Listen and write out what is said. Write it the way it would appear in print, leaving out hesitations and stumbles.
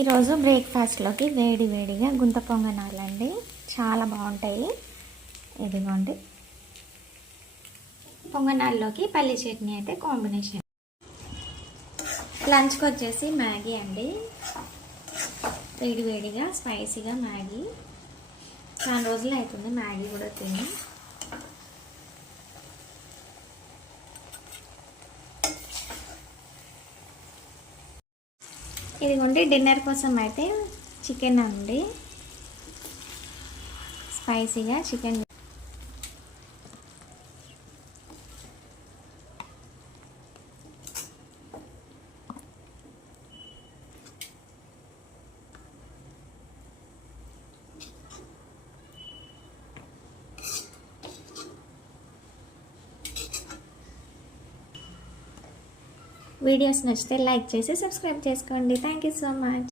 ఈరోజు బ్రేక్ఫాస్ట్లోకి వేడి వేడిగా గుంత పొంగనాలండి, చాలా బాగుంటాయి. ఇదిగోండి, పొంగనాల్లోకి పల్లి చట్నీ అయితే కాంబినేషన్. లంచ్కి వచ్చేసి మ్యాగీ అండి, వేడి వేడిగా స్పైసీగా మ్యాగీ. చాలా రోజులు అవుతుంది మ్యాగీ కూడా తిని. ఇదిగోండి, డిన్నర్ కోసం అయితే చికెన్ అండి, స్పైసీగా చికెన్. వీడియోస్ నచ్చితే లైక్ చేసి సబ్స్క్రైబ్ చేసుకోండి. Thank you so much.